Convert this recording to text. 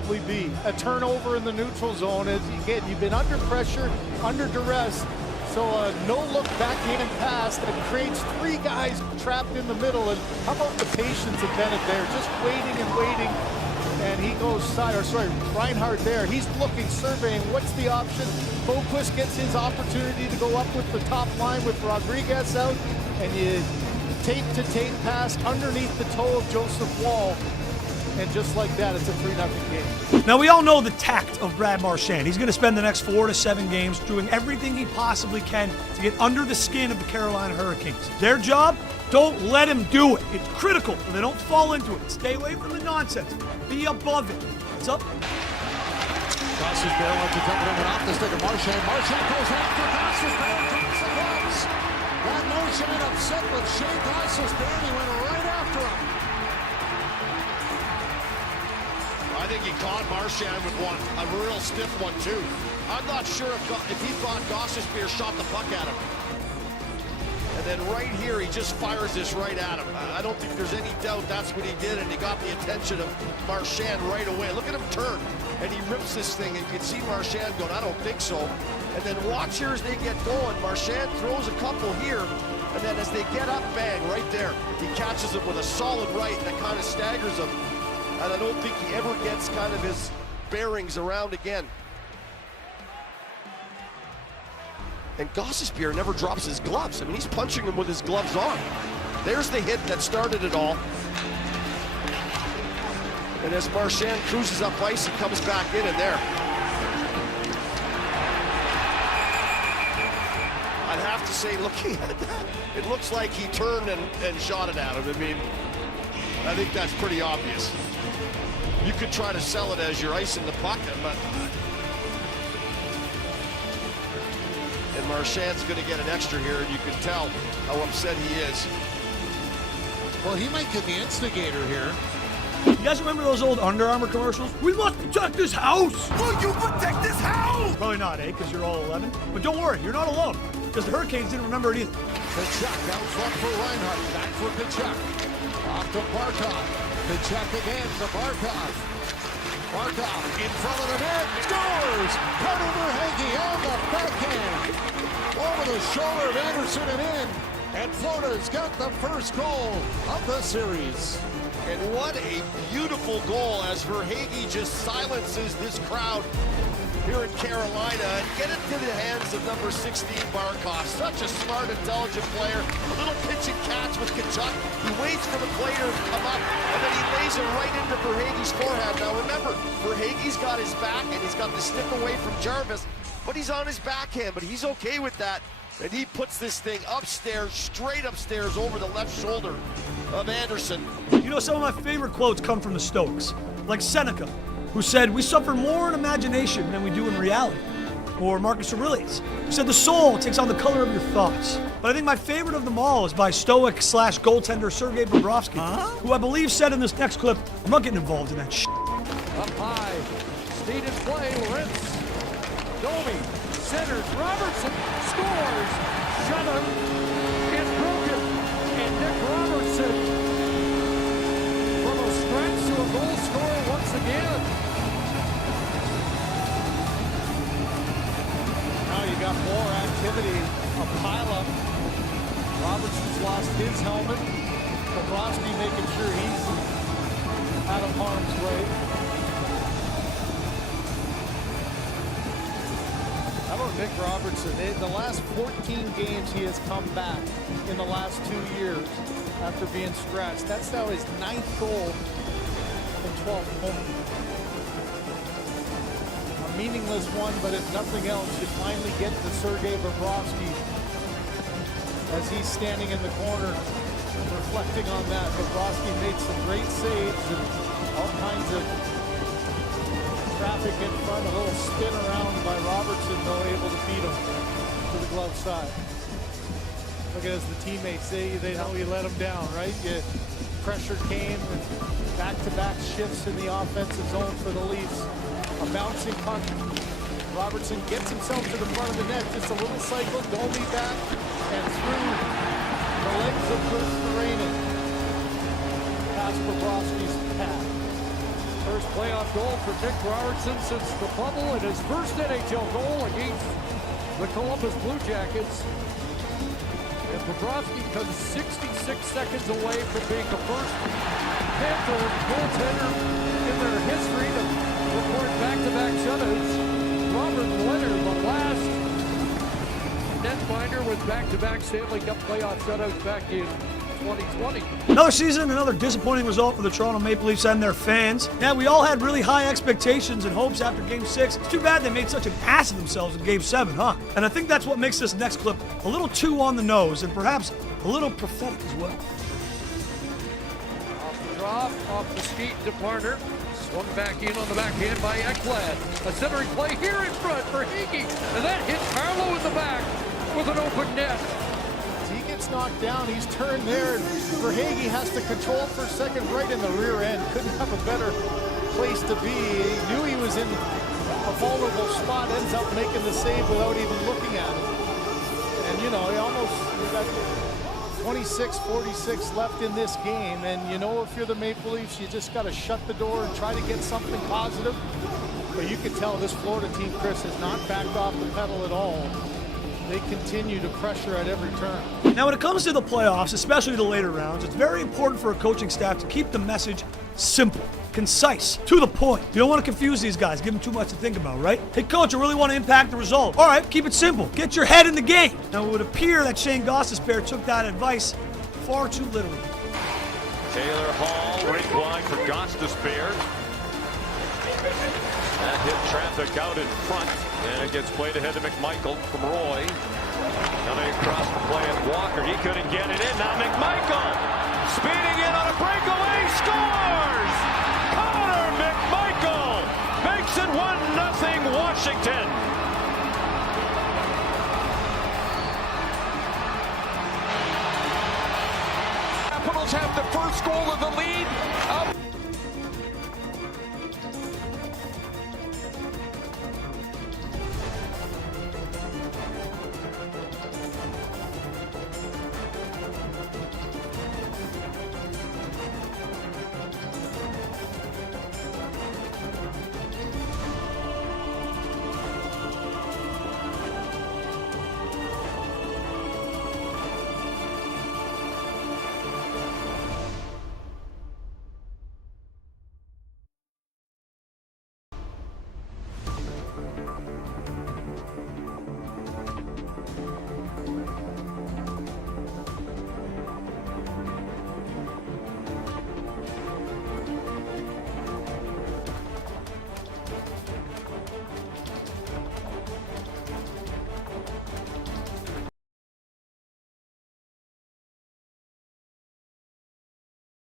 possibly be. A turnover in the neutral zone is, again, you've been under pressure, under duress. So a no-look backhand pass that creates three guys trapped in the middle. And how about the patience of Bennett there? Just waiting and waiting. And he goes Reinhardt there. He's looking, surveying, what's the option? Boquist gets his opportunity to go up with the top line with Rodriguez out. And you tape-to-tape pass underneath the toe of Joseph Wall. And just like that, it's a 3-0 game. Now, we all know the tact of Brad Marchand. He's going to spend the next 4 to 7 games doing everything he possibly can to get under the skin of the Carolina Hurricanes. Their job, don't let him do it. It's critical that they don't fall into it. Stay away from the nonsense. Be above it. What's up? Goss's barrel up to jump in off the stick of Marchand. Marchand goes after Goss's barrel, drops the gloves. Brad Marchand upset with Shea Goss's barrel. He went right after him. I think he caught Marchand with one, a real stiff one too. I'm not sure if he thought Gostisbehere shot the puck at him. And then right here, he just fires this right at him. I don't think there's any doubt that's what he did, and he got the attention of Marchand right away. Look at him turn, and he rips this thing, and you can see Marchand going, I don't think so. And then watch here as they get going. Marchand throws a couple here, and then as they get up, bang, right there. He catches him with a solid right that kind of staggers him. And I don't think he ever gets kind of his bearings around again. And Gostisbehere never drops his gloves. I mean, he's punching him with his gloves on. There's the hit that started it all. And as Marchand cruises up ice, he comes back in and there. I'd have to say, looking at that, it looks like he turned and shot it at him. I mean, I think that's pretty obvious. You could try to sell it as you're icing the puck, but... And Marchand's going to get an extra here, and you can tell how upset he is. Well, he might get the instigator here. You guys remember those old Under Armour commercials? We must protect this house! Will you protect this house? Probably not, eh? Because you're all 11. But don't worry, you're not alone. Because the Hurricanes didn't remember it either. Kachuk out front for Reinhardt. Back for Kachuk. Off to Barkov. Kachuk again to Barkov. Barkov in front of the net. Scores! Carter Verhaeghe on the backhand. Over the shoulder of Anderson and in. And Florida's got the first goal of the series. And what a beautiful goal as Verhaeghe just silences this crowd here in Carolina and get it to the hands of number 16, Barkov. Such a smart, intelligent player. A little pitch and catch with Kachuk. He waits for the player to come up, and then he lays it right into Verhaeghe's forehand. Now remember, Verhaeghe's got his back, and he's got the stick away from Jarvis, but he's on his backhand, but he's okay with that. And he puts this thing upstairs, straight upstairs over the left shoulder of Anderson. You know, some of my favorite quotes come from the Stoics, like Seneca, who said, we suffer more in imagination than we do in reality. Or Marcus Aurelius, who said the soul takes on the color of your thoughts. But I think my favorite of them all is by Stoic/goaltender Sergei Bobrovsky, who I believe said in this next clip, I'm not getting involved in that shit. Up high. Speed and play. Ritz. Domi. Centers. Robertson scores. Shutter is broken. And Nick Robertson from a stretch to a goal scorer once again. Now you got more activity, a pileup. Robertson's lost his helmet. Bobrovsky making sure he's out of harm's way. How about Nick Robertson? The last 14 games he has come back in the last 2 years after being scratched. That's now his 9th goal in 12 points. A meaningless one, but if nothing else, you finally get to Sergei Bobrovsky as he's standing in the corner reflecting on that. Bobrovsky made some great saves and all kinds of traffic in front, a little spin around by Robertson, though able to beat him to the glove side. Look at as the teammates say, they know you let him down, right? Pressure came with back-to-back shifts in the offensive zone for the Leafs. A bouncing puck. Robertson gets himself to the front of the net, just a little cycle, Domi back, and through the legs of Bruce Rainen. Past Bobrovsky's path. First playoff goal for Nick Robertson since the bubble and his first NHL goal against the Columbus Blue Jackets. And Bobrovsky comes 66 seconds away from being the first Panther goaltender in their history to record back-to-back shutouts. Robert Leonard, the last netminder with back-to-back Stanley Cup playoff shutouts back in 2020. Another season, another disappointing result for the Toronto Maple Leafs and their fans. Yeah, we all had really high expectations and hopes after Game 6. It's too bad they made such an ass of themselves in Game 7, huh? And I think that's what makes this next clip a little too on the nose and perhaps a little pathetic as well. Off the drop, off the skate to Parner. Swung back in on the backhand by Ekblad. A centering play here in front for Higgy. And that hits Carlo in the back with an open net. He gets knocked down, he's turned there, and Verhaeghe has to control for a second right in the rear end. Couldn't have a better place to be. He knew he was in a vulnerable spot, ends up making the save without even looking at it. And you know, he got 26-46 left in this game, and you know, if you're the Maple Leafs, you just got to shut the door and try to get something positive. But you can tell this Florida team, Chris, has not backed off the pedal at all. They continue to pressure at every turn. Now, when it comes to the playoffs, especially the later rounds, it's very important for a coaching staff to keep the message simple, concise, to the point. You don't want to confuse these guys, give them too much to think about, right? Hey, coach, I really want to impact the result. All right, keep it simple. Get your head in the game. Now, it would appear that Shane Gostisbehere took that advice far too literally. Taylor Hall, right blind for Gostisbehere. That hit traffic out in front, and it gets played ahead to McMichael from Roy. Coming across the play at Walker, he couldn't get it in. Now McMichael speeding in on a breakaway, scores! Connor McMichael makes it 1-0 Washington. Capitals have the first goal of the lead.